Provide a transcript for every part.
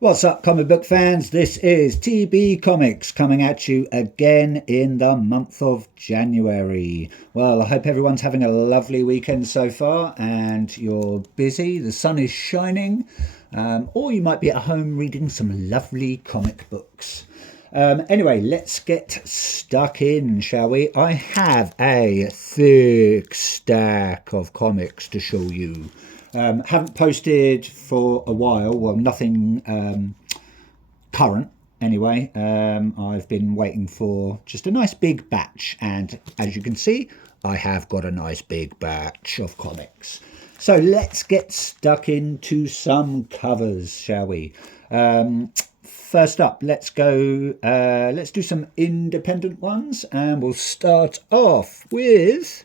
What's up, comic book fans? This is TB Comics coming at you again in the month of January. Well, I hope everyone's having a lovely weekend so far and you're busy, the sun is shining, or you might be at home reading some lovely comic books. Anyway, let's get stuck in, shall we? I have a thick stack of comics to show you. Haven't posted for a while. Well, nothing current anyway. I've been waiting for just a nice big batch, and as you can see, I have got a nice big batch of comics. So let's get stuck into some covers, shall we? First up, let's do some independent ones, and we'll start off with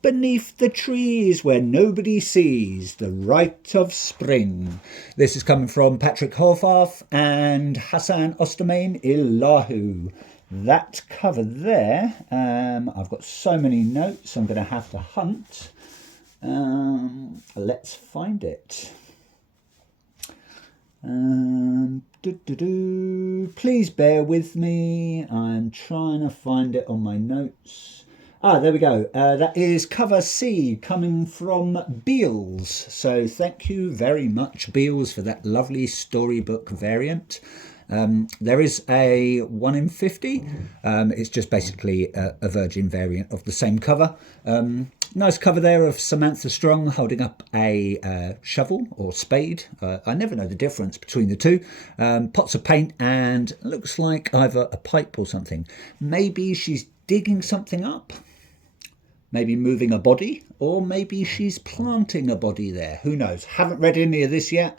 Beneath the Trees Where Nobody Sees, The Rite of Spring. This is coming from Patrick Holford and Hassan Ostermain Illahu. That cover there, I've got so many notes, I'm going to have to hunt. Let's find it. Please bear with me. I'm trying to find it on my notes. There we go. That is cover C coming from Beals. So thank you very much, Beals, for that lovely storybook variant. There is a 1 in 50. It's just basically a Virgin variant of the same cover. Nice cover there of Samantha Strong holding up a shovel or spade. I never know the difference between the two. Pots of paint and looks like either a pipe or something. Maybe she's digging something up. Maybe moving a body, or maybe she's planting a body there. Who knows? Haven't read any of this yet.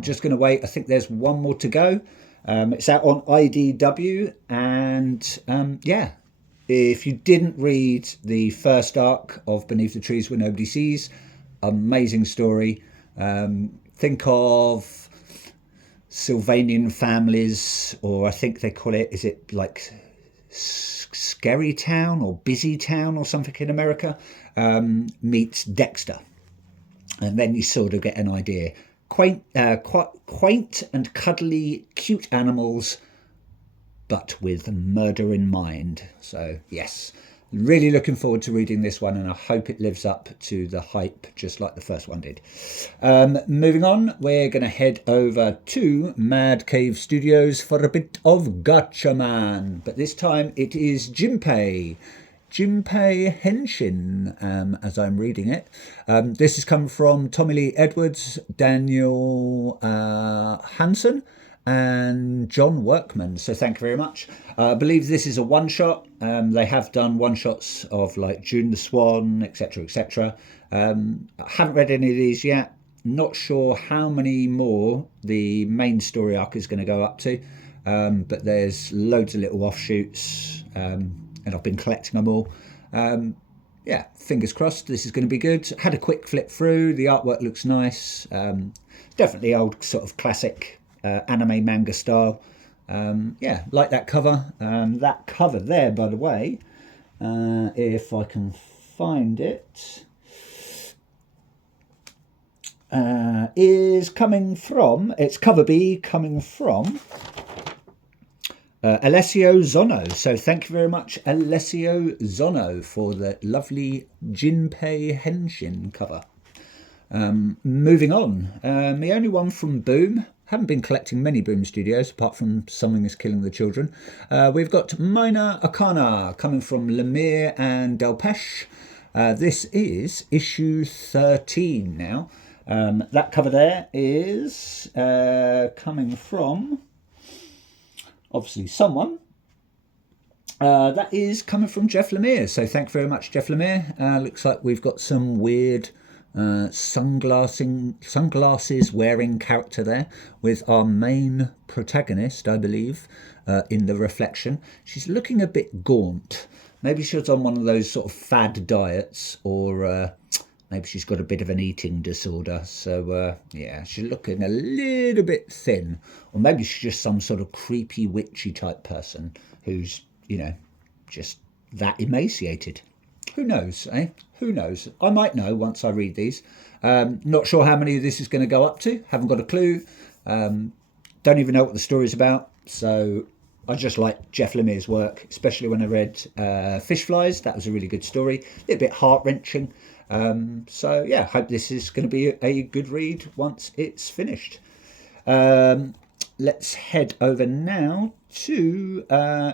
Just going to wait. I think there's one more to go. It's out on IDW, and yeah, if you didn't read the first arc of Beneath the Trees Where Nobody Sees, amazing story. Think of Sylvanian families, or I think they call it, is it like Scary Town or Busy Town or something in America, meets Dexter. And then you sort of get an idea. Quaint and cuddly, cute animals, but with murder in mind. So yes, really looking forward to reading this one, and I hope it lives up to the hype just like the first one did. Moving on, we're going to head over to Mad Cave Studios for a bit of Gatchaman, but this time it is Jinpei Henshin, as I'm reading it. This has come from Tommy Lee Edwards, Daniel Hansen, and John Workman. So thank you very much. I believe this is a one-shot. They have done one-shots of like June the Swan, etc., etc. I haven't read any of these yet. Not sure how many more the main story arc is going to go up to, but there's loads of little offshoots, and I've been collecting them all. Yeah, fingers crossed this is going to be good. Had a quick flip through. The artwork looks nice. Definitely old sort of classic anime manga style. Yeah, like that cover. That cover there, by the way, if I can find it, is coming from, it's cover B coming from Alessio Zono. So thank you very much, Alessio Zono, for the lovely Jinpei Henshin cover. Moving on, the only one from Boom. Haven't been collecting many Boom Studios apart from Something is Killing the Children. We've got Minor Arcana coming from Lemire and Delpeche. This is issue 13 now. That cover there is coming from, obviously, someone. That is coming from Jeff Lemire. So thank you very much, Jeff Lemire. Looks like we've got some weird sunglasses wearing character there with our main protagonist, I believe, in the reflection. She's looking a bit gaunt. Maybe she was on one of those sort of fad diets, or maybe she's got a bit of an eating disorder. So yeah, she's looking a little bit thin, or maybe she's just some sort of creepy witchy type person who's, you know, just that emaciated. Who knows, eh? Who knows? I might know once I read these. Not sure how many of this is going to go up to. Haven't got a clue. don't even know what the story's about. So I just like Jeff Lemire's work, especially when I read Fish Flies. That was a really good story, a little bit heart-wrenching. So yeah, hope this is going to be a good read once it's finished. Let's head over now to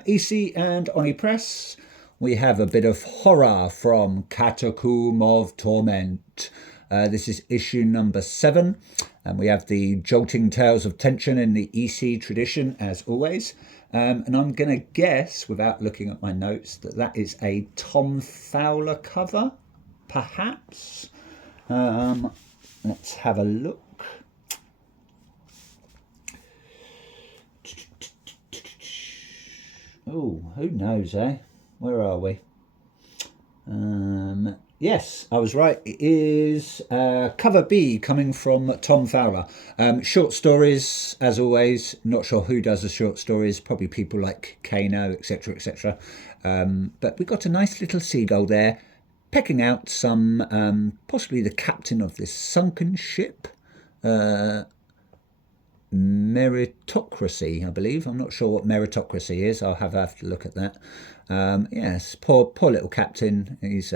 EC and Oni Press. We have a bit of horror from Catacomb of Torment. This is issue number 7, and we have the jolting tales of tension in the EC tradition, as always. And I'm going to guess, without looking at my notes, that that is a Tom Fowler cover, perhaps. Let's have a look. Oh, who knows, eh? Where are we? Yes, I was right. It is cover B coming from Tom Fowler. Short stories, as always. Not sure who does the short stories. Probably people like Kano, etc., etc. But we got a nice little seagull there, pecking out some, possibly the captain of this sunken ship. Meritocracy, I believe. I'm not sure what meritocracy is. I'll have to look at that. Yes, poor little captain. He's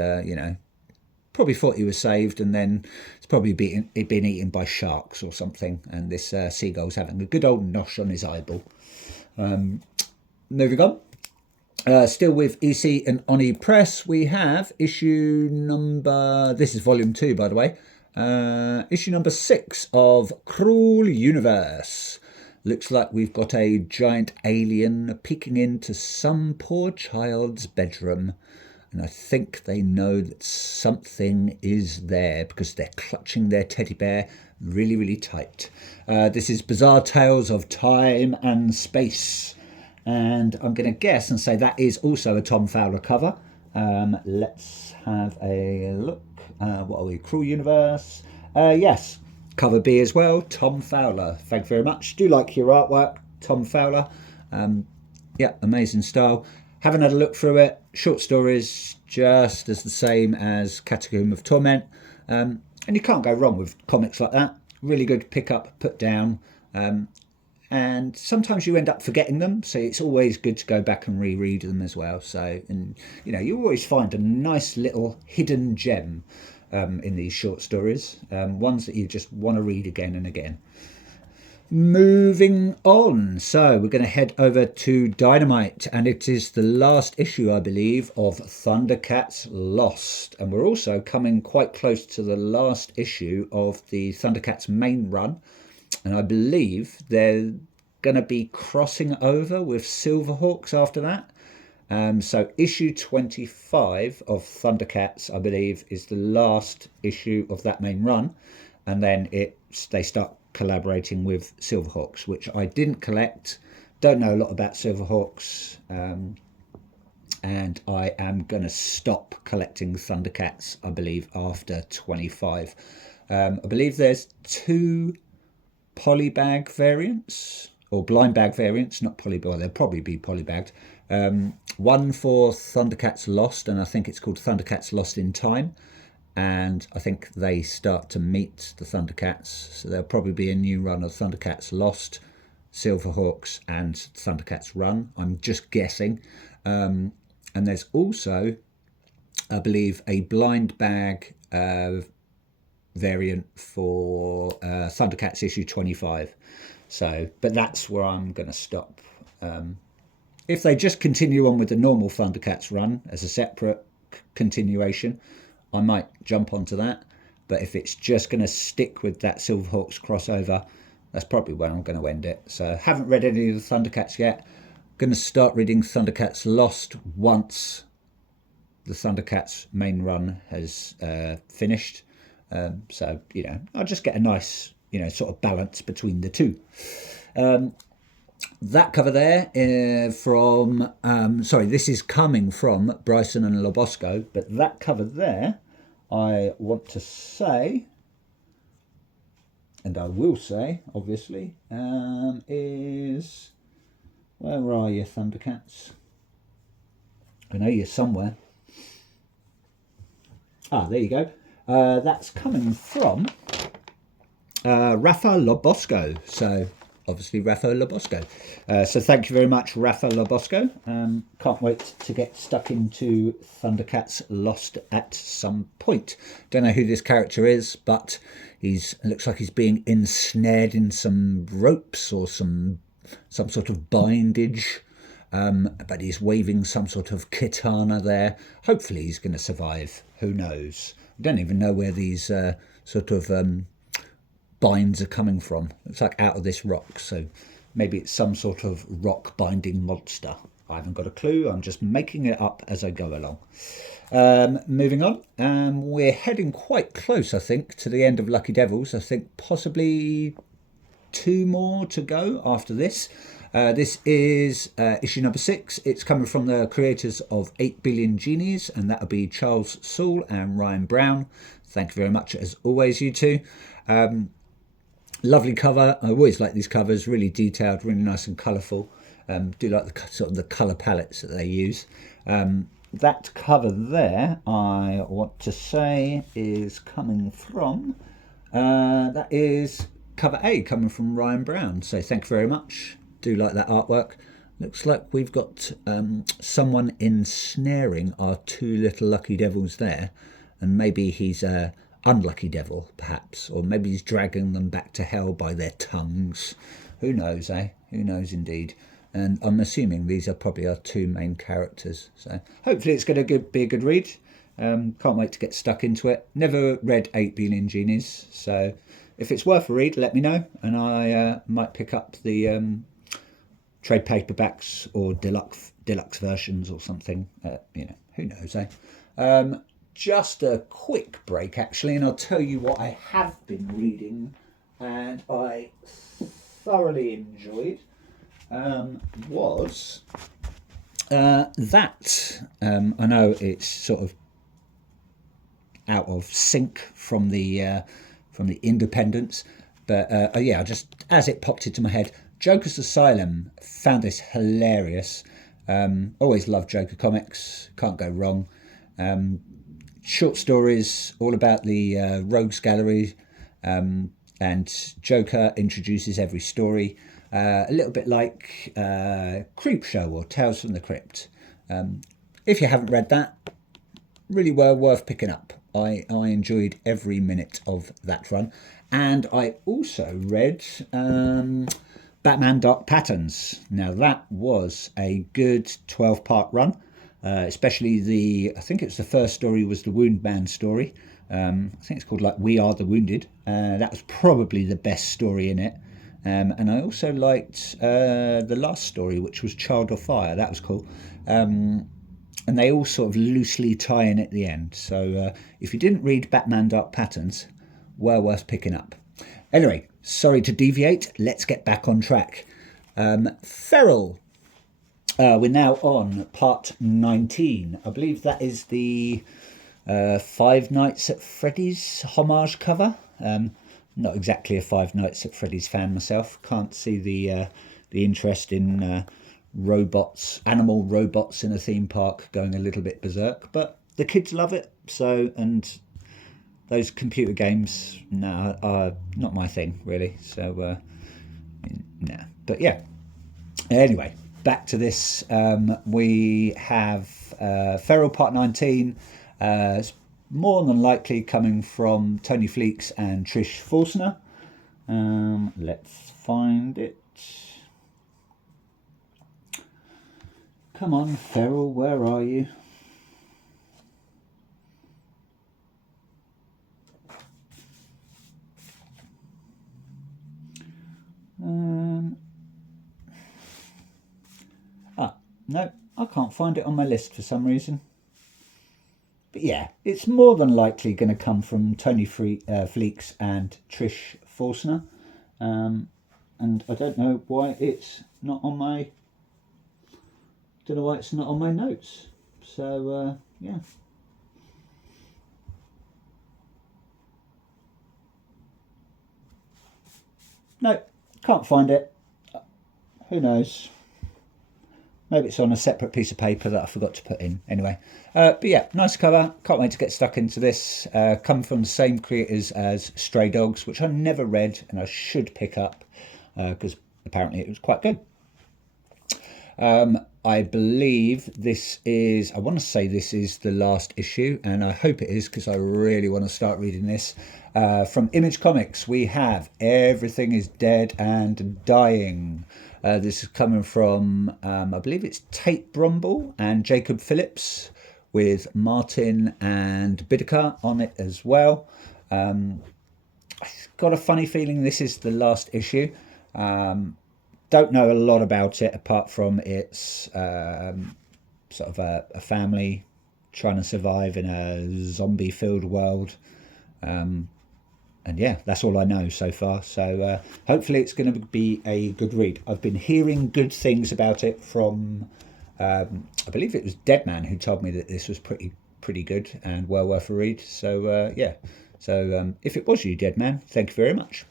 probably thought he was saved, and then it's probably been eaten by sharks or something. And this seagull's having a good old nosh on his eyeball. Moving on. Still with EC and Oni Press, we have issue number. This is volume 2, by the way. Issue number 6 of Cruel Universe. Looks like we've got a giant alien peeking into some poor child's bedroom. And I think they know that something is there because they're clutching their teddy bear really, really tight. This is Bizarre Tales of Time and Space. And I'm going to guess and say that is also a Tom Fowler cover. Let's have a look. What are we? Cruel Universe. Yes, cover B as well. Tom Fowler. Thank you very much. Do like your artwork, Tom Fowler. Yeah, amazing style. Haven't had a look through it. Short stories, just as the same as Catacomb of Torment. And you can't go wrong with comics like that. Really good pick up, put down. And sometimes you end up forgetting them, so it's always good to go back and reread them as well. So, and you always find a nice little hidden gem in these short stories, ones that you just want to read again and again. Moving on, so we're going to head over to Dynamite, and it is the last issue, I believe, of Thundercats Lost, and we're also coming quite close to the last issue of the Thundercats main run. And I believe they're going to be crossing over with Silverhawks after that. So issue 25 of Thundercats, I believe, is the last issue of that main run. And then they start collaborating with Silverhawks, which I didn't collect. Don't know a lot about Silverhawks. And I am going to stop collecting Thundercats, I believe, after 25. I believe there's 2 polybag variants, or blind bag variants, not polybag, they'll probably be polybagged. One for Thundercats Lost, and I think it's called Thundercats Lost in Time. And I think they start to meet the Thundercats, so there'll probably be a new run of Thundercats Lost, Silverhawks, and Thundercats Run. I'm just guessing. And there's also, I believe, a blind bag variant for Thundercats issue 25. So, but that's where I'm going to stop. If they just continue on with the normal Thundercats run as a separate continuation, I might jump onto that. But if it's just going to stick with that Silverhawks crossover, that's probably where I'm going to end it. So, haven't read any of the Thundercats yet. Going to start reading Thundercats Lost once the Thundercats main run has finished. So, I'll just get a nice, sort of balance between the two. That cover there from, this is coming from Bryson and Lobosco, but that cover there, I want to say, and I will say, obviously, is, where are you, Thundercats? I know you're somewhere. There you go. That's coming from Rafa Lobosco. So obviously Rafa Lobosco. So thank you very much, Rafa Lobosco. Can't wait to get stuck into Thundercats Lost at some point. Don't know who this character is, but looks like he's being ensnared in some ropes or some sort of bindage. But he's waving some sort of katana there. Hopefully he's going to survive. Who knows? I don't even know where these sort of binds are coming from. It's like out of this rock, so maybe it's some sort of rock binding monster. I haven't got a clue. I'm just making it up as I go along. Moving on, we're heading quite close, I think, to the end of Lucky Devils. I think possibly 2 more to go after this. This is issue number 6. It's coming from the creators of 8 Billion Genies, and that'll be Charles Soule and Ryan Brown. Thank you very much, as always, you two. Lovely cover. I always like these covers, really detailed, really nice and colourful. Do like the sort of the colour palettes that they use. That cover there, I want to say, is coming from, that is cover A, coming from Ryan Brown. So thank you very much. Do like that artwork. Looks like we've got someone ensnaring our 2 little lucky devils there, and maybe he's a unlucky devil, perhaps, or maybe he's dragging them back to hell by their tongues. Who knows, eh? Who knows indeed. And I'm assuming these are probably our 2 main characters. So hopefully it's going to be a good read. Can't wait to get stuck into it. Never read 8 Billion Genies, so if it's worth a read, let me know, and I might pick up the trade paperbacks or deluxe versions or something. Who knows, eh? Just a quick break, actually, and I'll tell you what I have been reading and I thoroughly enjoyed was that. I know it's sort of out of sync from the Independents, but yeah, just as it popped into my head, Joker's Asylum. Found this hilarious. Always loved Joker comics, can't go wrong. Short stories all about the Rogues Gallery, and Joker introduces every story, a little bit like Creepshow or Tales from the Crypt. If you haven't read that, really worth picking up. I enjoyed every minute of that run, and I also read Batman Dark Patterns. Now that was a good 12-part run. Especially I think it's the first story was the Wound Man story. I think it's called like We Are the Wounded. That was probably the best story in it. And I also liked the last story, which was Child of Fire. That was cool. And they all sort of loosely tie in at the end. So if you didn't read Batman Dark Patterns, well worth picking up. Anyway, sorry to deviate. Let's get back on track. Feral. We're now on part 19. I believe that is the Five Nights at Freddy's homage cover. Not exactly a Five Nights at Freddy's fan myself. Can't see the interest in robots, animal robots in a theme park going a little bit berserk. But the kids love it. So, and those computer games, no, are not my thing really. So, no. But yeah. Anyway. Back to this, we have Feral Part 19, more than likely coming from Tony Fleecs and Trish Forstner. Let's find it. Come on, Feral, where are you? No, I can't find it on my list for some reason. But yeah, it's more than likely going to come from Tony Fleecs and Trish Forstner. And I don't know why it's not on my... Don't know why it's not on my notes. So, yeah. No, can't find it. Who knows? Maybe it's on a separate piece of paper that I forgot to put in. Anyway, but yeah, nice cover. Can't wait to get stuck into this. Come from the same creators as Stray Dogs, which I never read and I should pick up because apparently it was quite good. I believe this is, I want to say this is the last issue, and I hope it is because I really want to start reading this. From Image Comics, we have Everything is Dead and Dying. This is coming from, I believe it's Tate Brumble and Jacob Phillips, with Martin and Bideker on it as well. I've got a funny feeling this is the last issue. Don't know a lot about it apart from it's sort of a family trying to survive in a zombie-filled world. And yeah, that's all I know so far. So hopefully it's going to be a good read. I've been hearing good things about it from, I believe it was Deadman who told me that this was pretty good and well worth a read. So yeah, so if it was you, Deadman, thank you very much.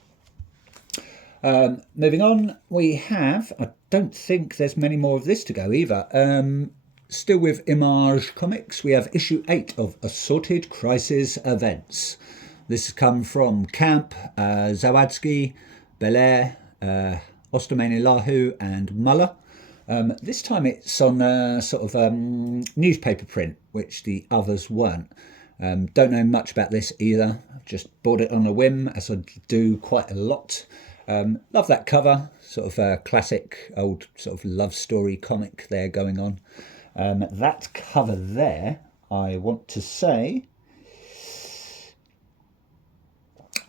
Moving on, we have, I don't think there's many more of this to go either. Still with Image Comics, we have issue 8 of Assorted Crisis Events. This has come from Camp, Zawadzki, Belair, Ostermane-Lahu and Muller. This time it's on sort of newspaper print, which the others weren't. Don't know much about this either. I've just bought it on a whim, as I do quite a lot. Love that cover, sort of a classic old sort of love story comic there going on. That cover there, I want to say,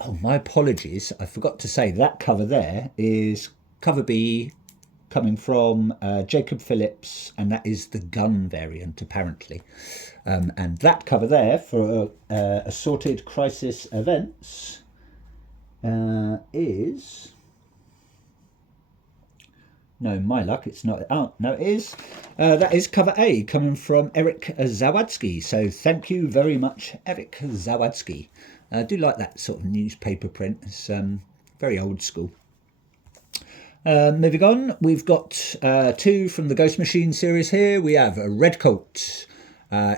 oh, my apologies, I forgot to say that cover there is cover B, coming from Jacob Phillips, and that is the gun variant apparently. And that cover there for Assorted Crisis Events is, no, my luck, it's not. Oh, no, it is. That is cover A, coming from Eric Zawadzki. So thank you very much, Eric Zawadzki. I do like that sort of newspaper print. It's very old school. Moving on, we've got 2 from the Ghost Machine series here. We have a Red Coat,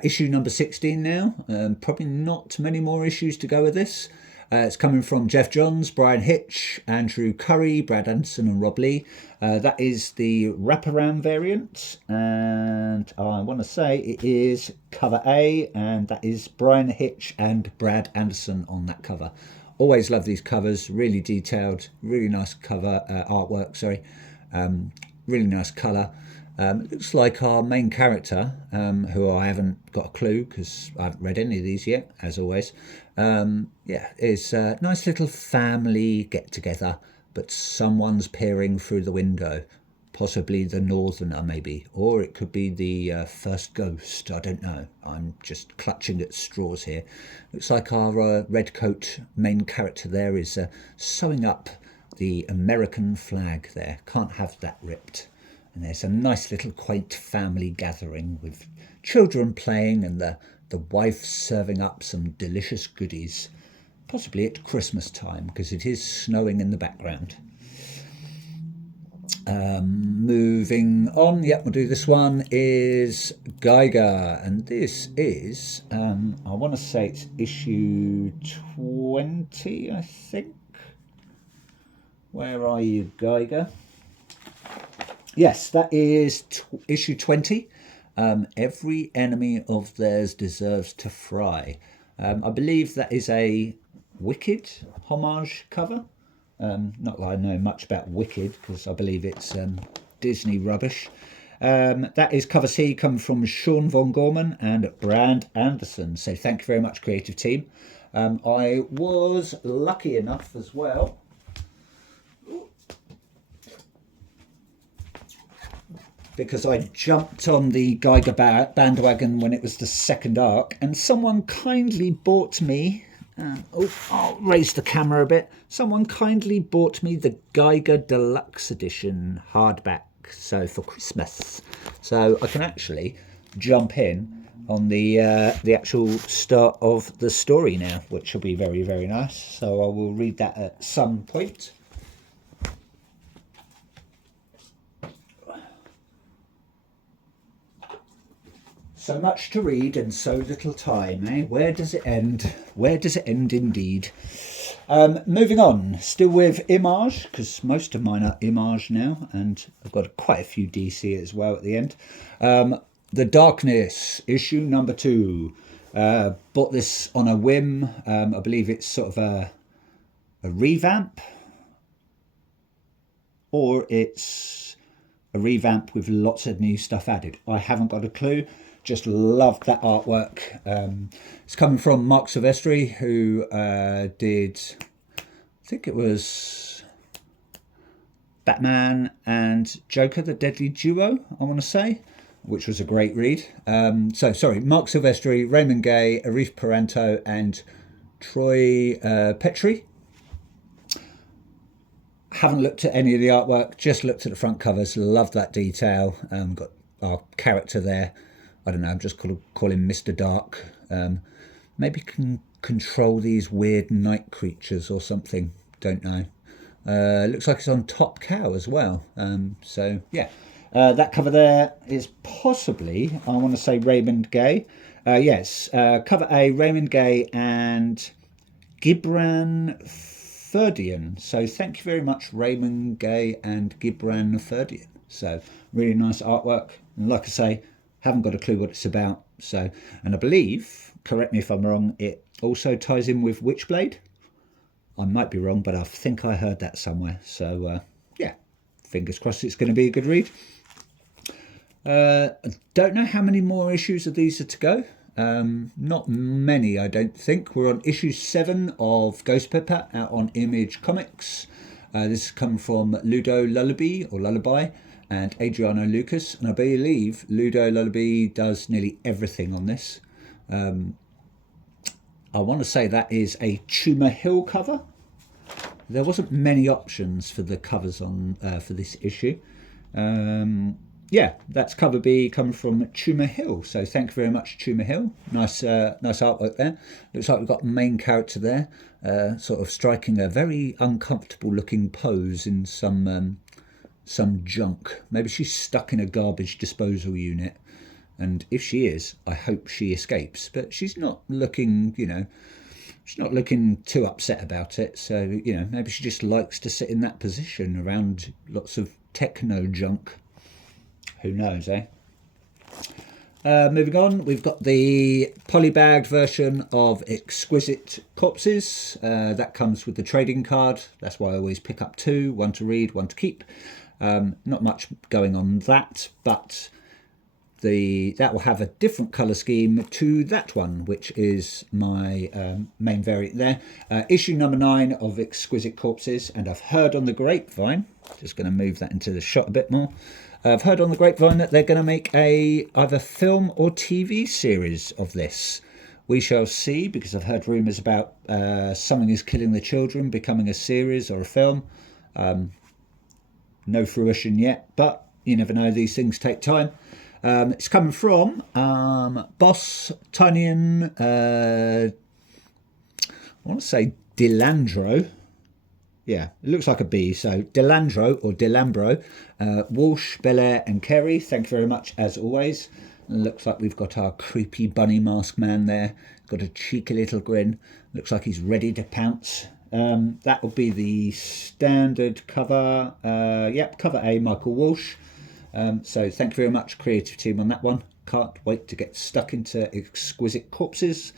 issue number 16 now. Probably not many more issues to go with this. It's coming from Jeff Johns, Brian Hitch, Andrew Curry, Brad Anderson and Rob Lee. That is the wraparound variant, and I want to say it is cover A, and that is Brian Hitch and Brad Anderson on that cover. Always love these covers, really detailed, really nice cover artwork, sorry. Really nice colour. Looks like our main character, who I haven't got a clue because I haven't read any of these yet, as always. Yeah, it's a nice little family get-together, but someone's peering through the window. Possibly the Northerner, maybe. Or it could be the first ghost, I don't know. I'm just clutching at straws here. Looks like our Red Coat main character there is sewing up the American flag there. Can't have that ripped. And there's a nice little quaint family gathering with children playing and the wife serving up some delicious goodies. Possibly at Christmas time, because it is snowing in the background. Moving on, yep, we'll do this one, is Geiger. And this is, I want to say it's issue 20, I think. Where are you, Geiger? Yes, that is issue 20. Every enemy of theirs deserves to fry. I believe that is a Wicked homage cover. Not that I know much about Wicked, because I believe it's Disney rubbish. That is cover C, coming from Sean Von Gorman and Brad Anderson. So thank you very much, creative team. I was lucky enough as well because I jumped on the Geiger bandwagon when it was the second arc, and someone kindly bought me, I'll raise the camera a bit, someone kindly bought me the Geiger Deluxe Edition hardback, so for Christmas. So I can actually jump in on the actual start of the story now, which will be very, very nice. So I will read that at some point. So much to read and so little time, eh? Where does it end? Where does it end indeed? Moving on, still with Image, because most of mine are Image now, and I've got quite a few DC as well at the end. The Darkness, issue number 2. Bought this on a whim. I believe it's sort of a revamp, or it's a revamp with lots of new stuff added. I haven't got a clue. Just loved that artwork. It's coming from Mark Silvestri, who did, I think it was Batman and Joker, the Deadly Duo, I want to say, which was a great read. Sorry, Mark Silvestri, Raymond Gay, Arif Paranto, and Troy Petrie. Haven't looked at any of the artwork, just looked at the front covers. Love that detail. Got our character there. I don't know, I'm just call him Mr. Dark. Maybe can control these weird night creatures or something. Don't know. Looks like it's on Top Cow as well. So, yeah. That cover there is possibly, I want to say, Raymond Gay. Yes, cover A, Raymond Gay and Gibran Ferdian. So thank you very much, Raymond Gay and Gibran Ferdian. So really nice artwork. And like I say, haven't got a clue what it's about. So, and I believe, correct me if I'm wrong, it also ties in with Witchblade. I might be wrong, but I think I heard that somewhere. So, yeah, fingers crossed it's going to be a good read. I don't know how many more issues of these are to go. Not many, I don't think. We're on issue 7 of Ghost Pepper out on Image Comics. This has come from Ludo Lullaby and Adriano Lucas, and I believe Ludo Lullaby does nearly everything on this. I want to say that is a Tumor Hill cover. There wasn't many options for the covers on for this issue. Yeah, that's cover B coming from Tumor Hill. So thank you very much, Tumor Hill. Nice artwork there. Looks like we've got the main character there, sort of striking a very uncomfortable looking pose in some junk. Maybe she's stuck in a garbage disposal unit. And if she is, I hope she escapes. But she's not looking, she's not looking too upset about it. So, maybe she just likes to sit in that position around lots of techno junk. Who knows, eh? Moving on, we've got the polybagged version of Exquisite Corpses. That comes with the trading card. That's why I always pick up 2, one to read, one to keep. Not much going on that, but that will have a different colour scheme to that one, which is my main variant there. Issue number 9 of Exquisite Corpses, and I've heard on the grapevine, just going to move that into the shot a bit more. I've heard on the grapevine that they're going to make either film or TV series of this. We shall see, because I've heard rumours about Something is Killing the Children becoming a series or a film. No fruition yet, but you never know, these things take time. It's coming from Boss Tynion, I want to say Delandro. Yeah, it looks like a B. So Delandro or Delambro, Walsh, Belair and Kerry, thank you very much as always. And looks like we've got our creepy bunny mask man there. Got a cheeky little grin. Looks like he's ready to pounce. That will be the standard cover. Yep, cover A, Michael Walsh. So thank you very much, creative team, on that one. Can't wait to get stuck into Exquisite Corpses.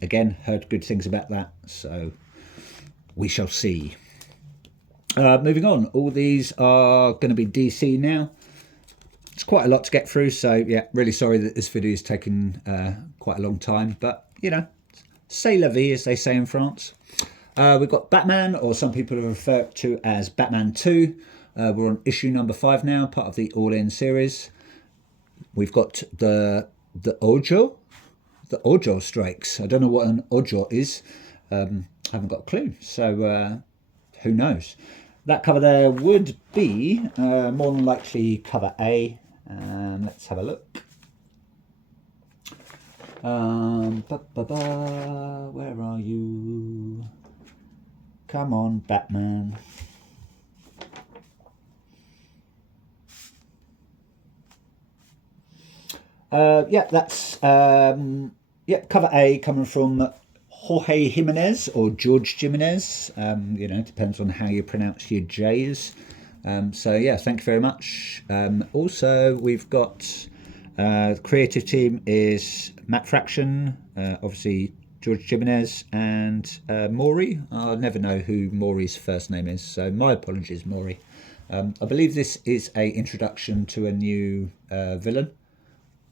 Again, heard good things about that. So we shall see. Moving on, all these are going to be DC now. It's quite a lot to get through, so yeah, really sorry that this video is taking quite a long time, but c'est la vie, as they say in France. We've got Batman, or some people refer to as Batman 2. We're on issue number 5 now, part of the All In series. We've got the Ojo strikes. I don't know what an Ojo is. Haven't got a clue, so who knows. That cover there would be more than likely cover A. Let's have a look. Where are you? Come on, Batman. Yeah, that's cover A coming from Jorge Jimenez or George Jimenez. You know, depends on how you pronounce your J's. So yeah, thank you very much. Also, we've got the creative team is Matt Fraction, obviously George Jimenez, and Maury. I'll never know who Maury's first name is, so my apologies, Maury. I believe this is a introduction to a new villain,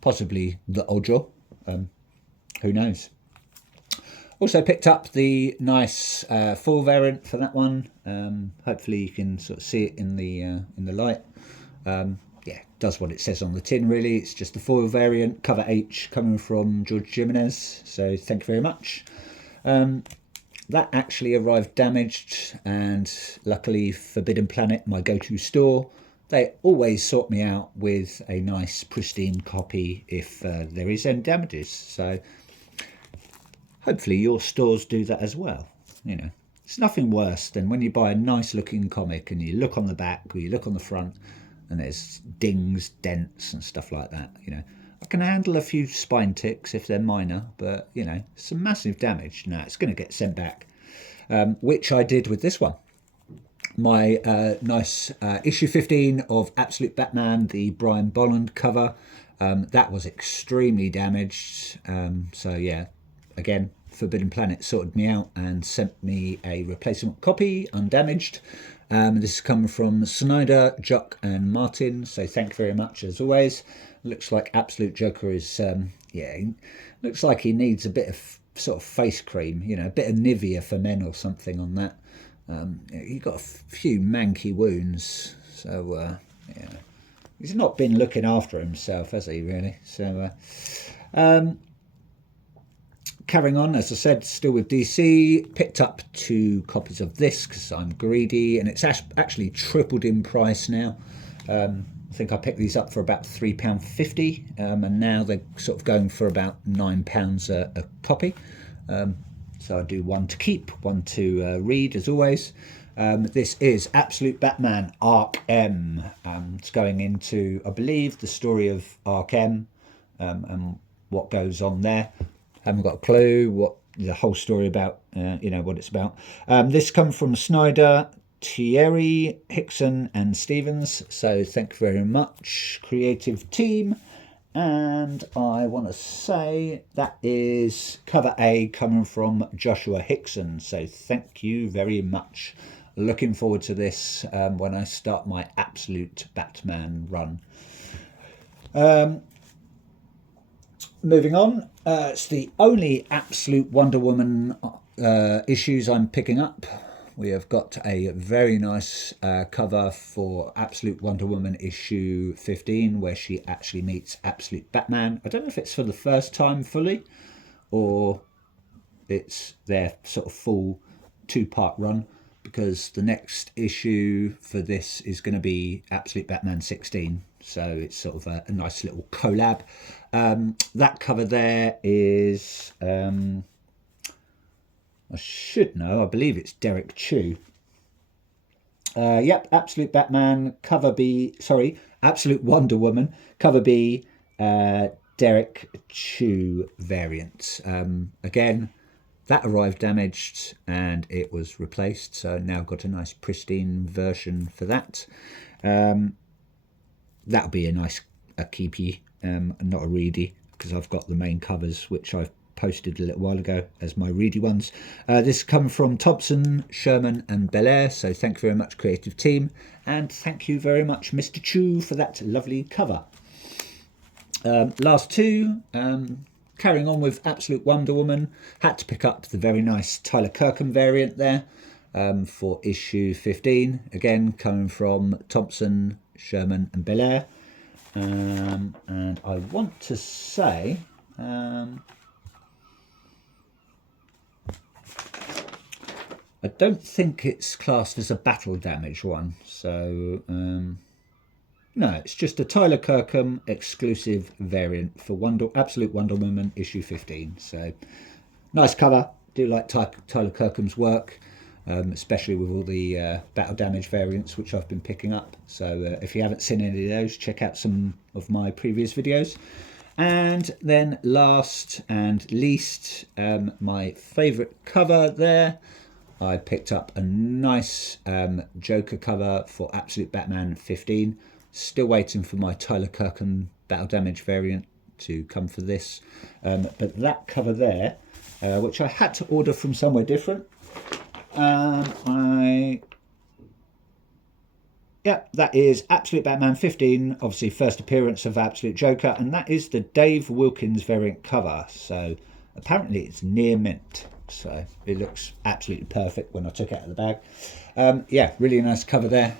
possibly the Ojo. Who knows? Also picked up the nice full variant for that one. Hopefully you can sort of see it in the light. Yeah, does what it says on the tin really. It's just the foil variant, cover H, coming from George Jimenez. So thank you very much. That actually arrived damaged, and luckily Forbidden Planet, my go-to store, they always sort me out with a nice pristine copy if there is any damages. So hopefully your stores do that as well. You know, it's nothing worse than when you buy a nice looking comic and you look on the back or you look on the front and there's dings, dents and stuff like that. You know, I can handle a few spine ticks if they're minor, but you know, some massive damage, no, it's going to get sent back, which I did with this one. My nice issue 15 of Absolute Batman, the Brian Bolland cover, that was extremely damaged. So yeah, again, Forbidden Planet sorted me out and sent me a replacement copy, undamaged. This is coming from Snyder, Jock and Martin, so thank you very much as always. Looks like Absolute Joker is, yeah, looks like he needs a bit of sort of face cream, you know, a bit of Nivea for men or something on that. He got a few manky wounds, so yeah, he's not been looking after himself, has he, really? So carrying on, as I said, still with DC, picked up 2 copies of this because I'm greedy, and it's actually tripled in price now. I think I picked these up for about £3.50, and now they're sort of going for about £9 a copy. So I do one to keep, one to read, as always. This is Absolute Batman Arc M. It's going into, I believe, the story of Arc M and what goes on there. Haven't got a clue what the whole story about, you know, what it's about. This comes from Snyder, Thierry, Hickson and Stevens. So thank you very much, creative team. And I want to say that is cover A coming from Joshua Hickson. So thank you very much. Looking forward to this when I start my Absolute Batman run. Moving on, it's the only Absolute Wonder Woman issues I'm picking up. We have got a very nice cover for Absolute Wonder Woman issue 15, where she actually meets Absolute Batman. I don't know if it's for the first time fully, or it's their sort of full 2-part run, because the next issue for this is going to be Absolute Batman 16. So it's sort of a nice little collab. That cover there is, I should know, I believe it's Derek Chew. Yep, Absolute Batman, cover B, sorry, Absolute Wonder Woman, cover B, Derek Chew variant. Again, that arrived damaged and it was replaced, so now I've got a nice pristine version for that. That'll be a nice keepy, not a reedy, because I've got the main covers which I've posted a little while ago as my reedy ones. This comes from Thompson, Sherman and Belair, so thank you very much, creative team, and thank you very much, Mr. Chu, for that lovely cover. Last 2, carrying on with Absolute Wonder Woman, had to pick up the very nice Tyler Kirkham variant there for issue 15, again coming from Thompson, Sherman and Belair. And I want to say, I don't think it's classed as a battle damage one, so no, it's just a Tyler Kirkham exclusive variant for Absolute Wonder Woman issue 15. So nice cover. Do like Tyler Kirkham's work, especially with all the battle damage variants which I've been picking up. So if you haven't seen any of those, check out some of my previous videos. And then last and least, my favourite cover there. I picked up a nice Joker cover for Absolute Batman 15. Still waiting for my Tyler Kirkham Battle Damage variant to come for this. But that cover there, which I had to order from somewhere different, yeah, that is Absolute Batman 15, obviously first appearance of Absolute Joker, and that is the Dave Wilkins variant cover. So apparently it's near mint, so it looks absolutely perfect when I took it out of the bag. Yeah, really nice cover there.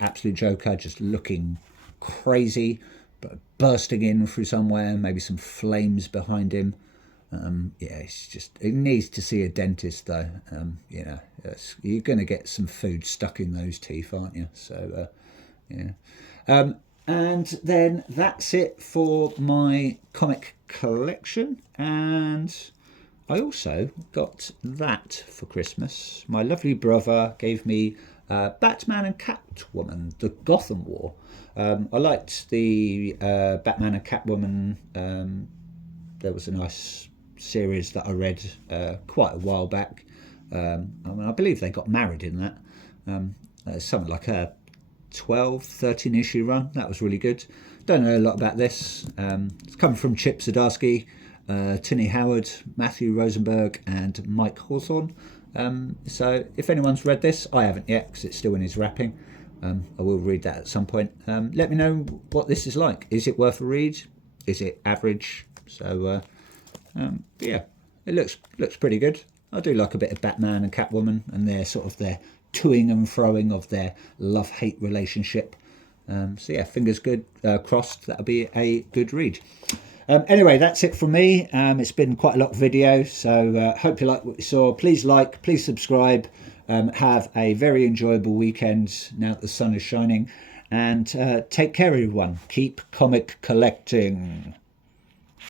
Absolute Joker just looking crazy, but bursting in through somewhere, maybe some flames behind him. Yeah, it's just, it needs to see a dentist though. You know, you're going to get some food stuck in those teeth, aren't you? So, yeah. And then that's it for my comic collection. And I also got that for Christmas. My lovely brother gave me Batman and Catwoman, the Gotham War. I liked the Batman and Catwoman. There was a nice series that I read quite a while back. I mean, I believe they got married in that. Something like a 12, 13 issue run. That was really good. Don't know a lot about this. It's come from Chip Zdarsky, Tinny Howard, Matthew Rosenberg and Mike Hawthorne. So if anyone's read this, I haven't yet because it's still in his wrapping. I will read that at some point. Let me know what this is like. Is it worth a read? Is it average? So yeah, it looks pretty good. I do like a bit of Batman and Catwoman and their sort of their toing and froing of their love-hate relationship. So yeah, fingers crossed that'll be a good read. Anyway, that's it from me. It's been quite a lot of video, so hope you like what you saw. Please like, please subscribe. Have a very enjoyable weekend now that the sun is shining, and take care everyone. Keep comic collecting.